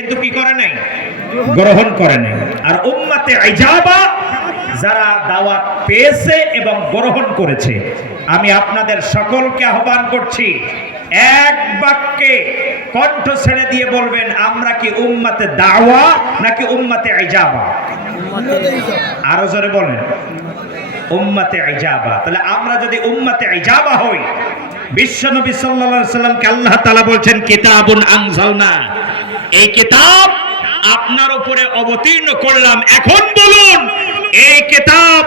কিন্তু কি করে নাই? গ্রহণ করে নাই। আর উম্মাতে ইজাবা, যারা দাওয়াত পেয়েছে এবং গ্রহণ করেছে, আমি আপনাদের সকলকে আহ্বান করছি, এক বাক্যে কণ্ঠ ছেড়ে দিয়ে বলবেন, আমরা কি উম্মাতে দাওয়া নাকি উম্মাতে ইজাবা? আরও জোরে বলেন, উম্মাতে ইজাবা। তাহলে আমরা যদি উম্মাতে আইজাবা হই, বিশ্বনবী সাল্লাল্লাহু আলাইহি সাল্লামকে আল্লাহ তাআলা বলছেন, কিতাবুন আনজালনা। এই কিতাব আপনার উপরে অবতীর্ণ করলাম। এখন বলুন এই কিতাব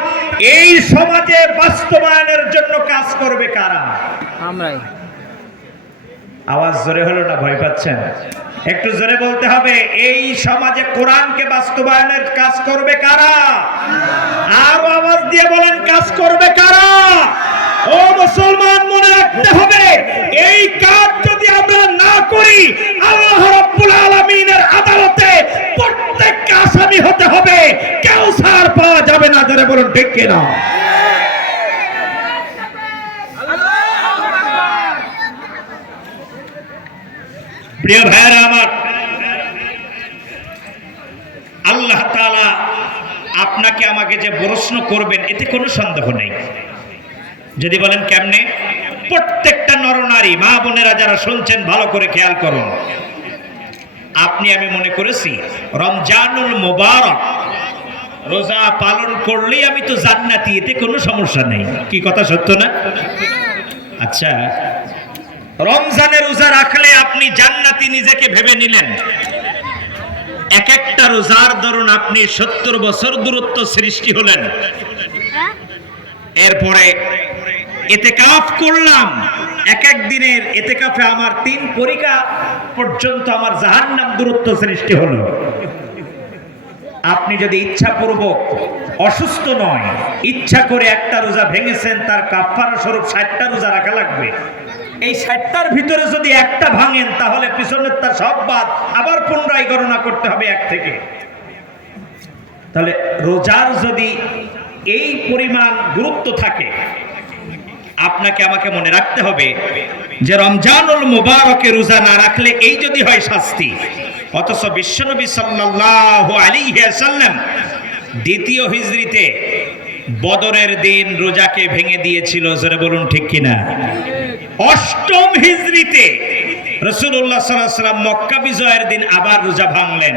এই সমাজে বাস্তবায়নের জন্য কাজ করবে কারা? আমরাই। আওয়াজ জোরে হলো না? ভয় পাচ্ছেন? একটু জোরে বলতে হবে এই সমাজে কোরআনকে বাস্তবায়নের কাজ করবে কারা? আরও আওয়াজ দিয়ে বলেন কাজ করবে কারা? ও মুসলমান মনে রাখতে হবে এই কাজ যদি আমরা না করি আল্লাহ রাব্বুল আলামিনের আদালতে প্রত্যেককে আসামি হতে হবে কেউ ছাড় পাওয়া যাবে না জোরে বলুন, ঠিক কিনা? প্রিয় ভাইয়েরা আমার, আল্লাহ তাআলা আপনাকে আমাকে যে প্রশ্ন করবেন, এতে কোনো সন্দেহ নেই। যদি বলেন কেমনে? প্রত্যেকটা নরনারী, মা বোনেরা যারা শুনছেন, ভালো করে খেয়াল করুন। আপনি, আমি মনে করেছি, রমজানুল মোবারক রোজা পালন করলেই আমি তো জান্নাতি, এতে কোনো সমস্যা নেই। কি কথা সত্য না? আচ্ছা রমজানের রোজা রাখলে আপনি জান্নাতি নিজেকে ভেবে নিলেন। এক একটা রোজার ধরুন আপনি সত্তর বছর দূরত্ব সৃষ্টি হলেন। এরপরে এতে কাফ করলাম। এক এক দিনের এতে কাফে আমার তিন পরিকা পর্যন্ত আমার জাহান্নাম দূরত্ব সৃষ্টি হলো। আপনি যদি ইচ্ছাপূর্বক অসুস্থ নয়, ইচ্ছা করে একটা রোজা ভেঙেছেন, তার কাফারা স্বরূপ ষাটটা রোজা রাখা লাগবে। এই ষাটটার ভিতরে যদি একটা ভাঙেন, তাহলে পিছনের তার সব বাদ আবার পুনরায় গণনা করতে হবে এক থেকে। তাহলে রোজার যদি এই পরিমাণ গুরুত্ব থাকে, আপনাকে আমাকে মনে রাখতে হবে যে রমজানুল মুবারকে রোজা না রাখলে এই যদি হয় শাস্তি। অথচ বিশ্বনবী সাল্লাল্লাহু আলাইহি ওয়াসাল্লাম দ্বিতীয় হিজরিতে বদরের দিন রোজাকে ভেঙে দিয়েছিল, জোরে বলুন ঠিক কিনা? অষ্টম হিজরিতে রসুল্লাহ সাল্লাম মক্কা বিজয়ের দিন আবার রোজা ভাঙলেন।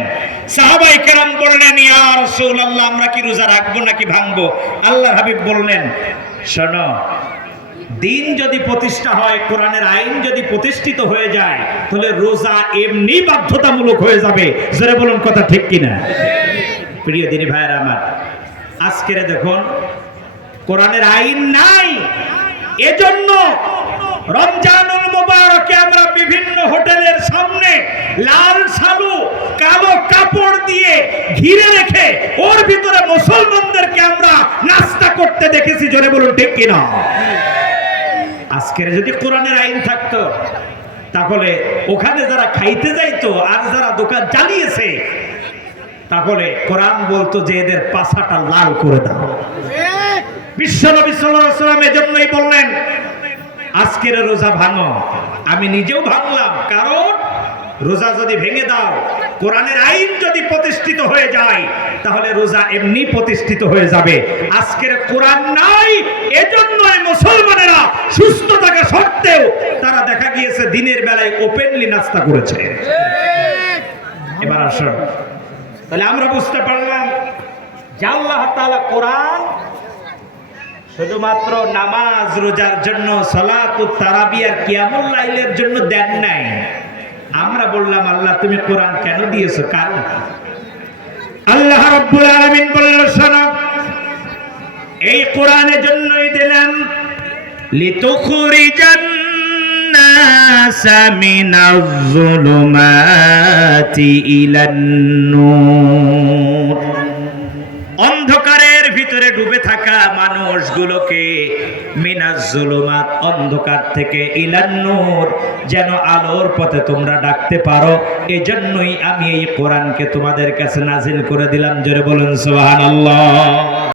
সাহাবাই কেরাম বললেন, ইয়া রসুল আল্লাহ আমরা কি রোজা রাখব নাকি ভাঙবো? আল্লাহ হাবিব বললেন, শোনো দিন যদি প্রতিষ্ঠা হয়, কোরআনের আইন যদি প্রতিষ্ঠিত হয়ে যায়, তাহলে রোজা এমনি বাধ্যতামূলক হয়ে যাবে। জোরে বলুন কথা ঠিক কিনা? প্রিয় দিনী ভাইয়েরা আমার, আজকের দেখুন, কোরআনের আইন নাই। এজন্য রমজানুল মুবারকে আমরা বিভিন্ন হোটেলের সামনে লাল সালু, কালো কাপড় দিয়ে ঘিরে রেখে ওর ভিতরে মুসলমানদেরকে আমরা নাস্তা করতে দেখেছি। জোরে বলুন ঠিক কিনা? আজকের যদি কোরআনের আইন থাকতো, তাহলে ওখানে যারা খাইতে যাইতো আর যারা দোকান চালিয়েছে, তাহলে কোরআন বলতো যে এদের পাশাটা লাল করে দাও। বিশ্বনবী সাল্লাম এজন্যই বললেন, আজকের রোজা ভাঙো। আমি নিজেও ভাঙলাম, কারণ রোজা যদি ভেঙে দাও, কোরআনের আইন যদি প্রতিষ্ঠিত হয়ে যায়, তাহলে রোজা এমনি প্রতিষ্ঠিত হয়ে যাবে। আজকের কোরআন নাই, এজন্যই মুসলমানেরা সুস্থ থাকা সত্ত্বেও তারা দেখা গিয়েছে দিনের বেলায় ওপেনলি নাস্তা করেছে। এবার আসুন। তাহলে আমরা বুঝতে পারলাম যে আল্লাহ তাআলা কোরআন শুধুমাত্র নামাজ, রোজার জন্য সলাত তারাবি আর কিয়ামুল লাইলের জন্য দেন নাই। আমরা বললাম, আল্লাহ তুমি কোরআন কেন দিয়েছ? কারণ? আল্লাহ রাব্বুল আলামিন বললেন শোনো এই কোরআনের জন্যই দিলাম লিতুখরিজান الناس من الظلمات إلى النور ভিতরে ডুবে থাকা মানুষগুলোকে মিনাজ জুলুমাত অন্ধকার থেকে ইলান্নুর যেন আলোর পথে তোমরা ডাকতে পারো। এজন্যই আমি এই কোরআনকে তোমাদের কাছে নাজিল করে দিলাম। জোরে বলুন, সুবহানাল্লাহ।